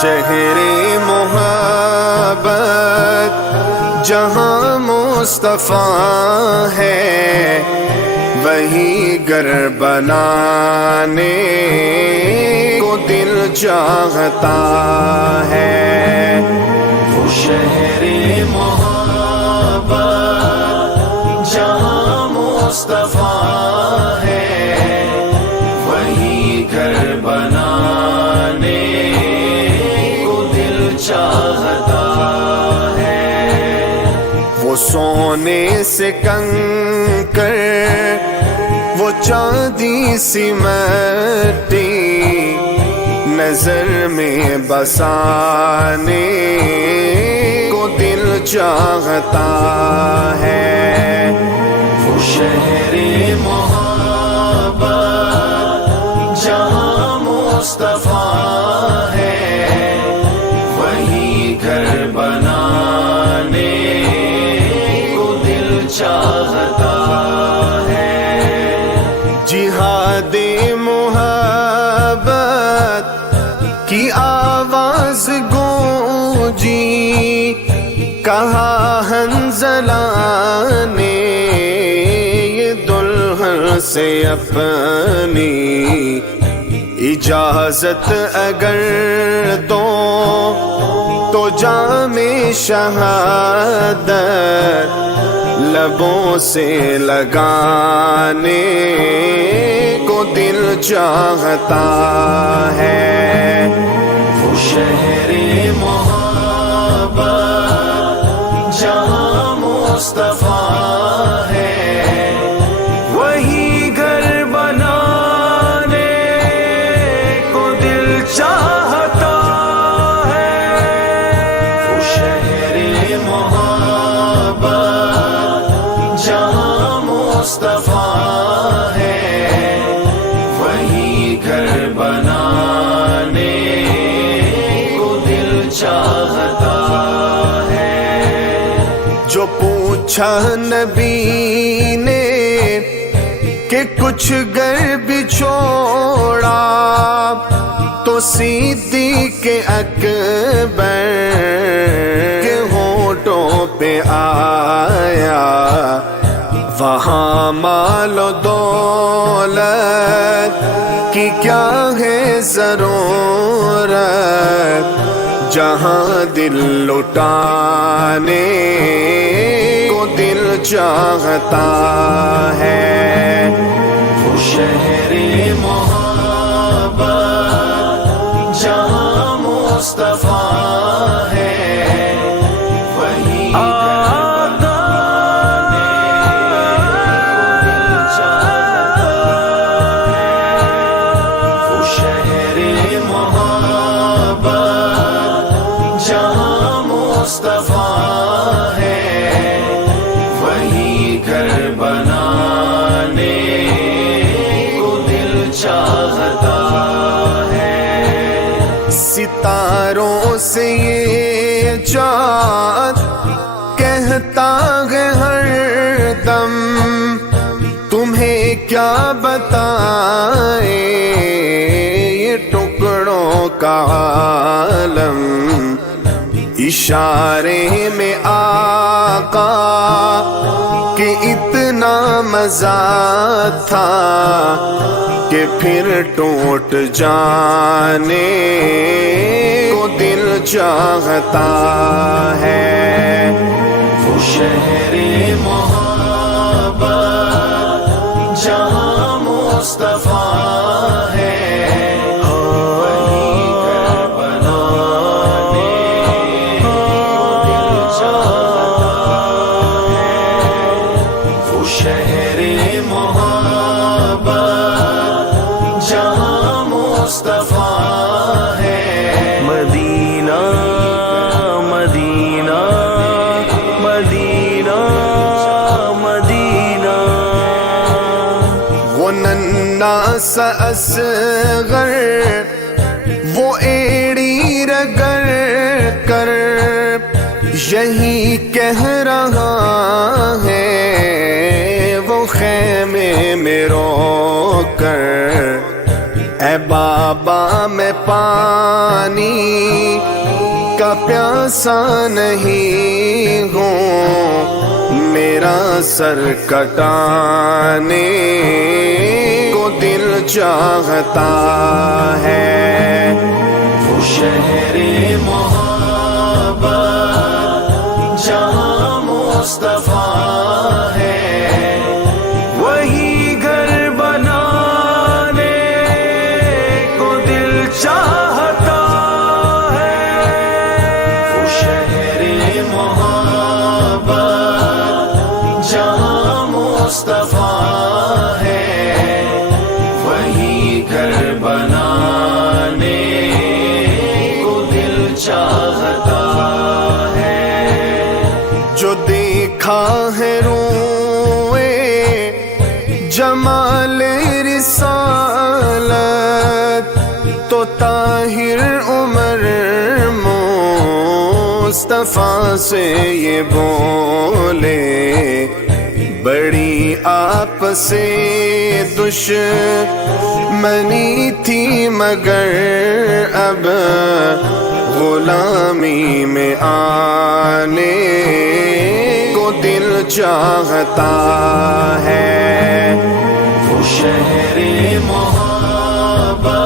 شہر محبت جہاں مصطفیٰ ہے، وہی گھر بنانے کو دل چاہتا ہے۔ وہ شہر محبت جہاں مصطفیٰ ہے، وہی گھر بنانے کو دل چاہتا ہے۔ وہ سونے سے کنکر، وہ چاندی سی مٹی نظر میں بسانے کو دل چاہتا ہے۔ وہ شہر محبت جہاں مصطفیٰ ہے، وہی گھر بنانے کو دل چاہتا ہے۔ جہاد محبت کی آواز گونجی، کہا حنظلہ نے یہ دلہن سے اپنی اجازت اگر دو تو جام شہادت لبوں سے لگانے کو دل چاہتا ہے۔ وہ شہر محبت جہاں مصطفیٰ ہے، وہی گھر بنانے کو دل چاہتا ہے۔ وہ شہر محبت جہاں مصطفیٰ ہے، وہی گھر بنانے کو دل چاہتا ہے۔ جو پوچھا نبی نے کہ کچھ گھر بھی چھوڑا، تو صدیق اکبر کے ہونٹوں پہ آیا، وہاں مال و دولت کی کیا ہے ضرورت، جہاں دل لٹانے کو دل چاہتا ہے۔ وہ شہر محبت جہاں مصطفیٰ ہے، وہی مصطفیٰ ہے، وہی گھر بنانے کو دل چاہتا ہے۔ ستاروں سے یہ چاند کہتا ہے ہر دم، تمہیں کیا بتائے یہ ٹکڑوں کا عالم، اشارے میں آقا کہ اتنا مزہ تھا کہ پھر ٹوٹ جانے کو دل چاہتا ہے۔ وہ شہر محبت جہاں مصطفیٰ ہے، شہر محبت جہاں مصطفیٰ ہے۔ مدینہ مدینہ مدینہ مدینہ، وہ ننھا سا اصغر، وہ ایڑی رگڑ کر یہی کہہ رہا ہے، وہ خیمے میں رو کر اے بابا میں پانی کا پیاسا نہیں ہوں، میرا سر کٹانے کو دل چاہتا ہے۔ وہ شہر محبت جہاں مصطفیٰ ہے، وہی گھر بنانے کو دل چاہتا ہے۔ وہ شہر محبت جہاں مصطفیٰ ہے، وہی گھر بنانے کو دل چاہتا ہے۔ جو دیکھا ہے روئے جمال رسالت، تو طاہر عمر مصطفیٰ سے یہ بولے، بڑی آپ سے دشمنی تھی مگر اب غلامی میں آنے کو دل چاہتا ہے۔ وہ شہر محبت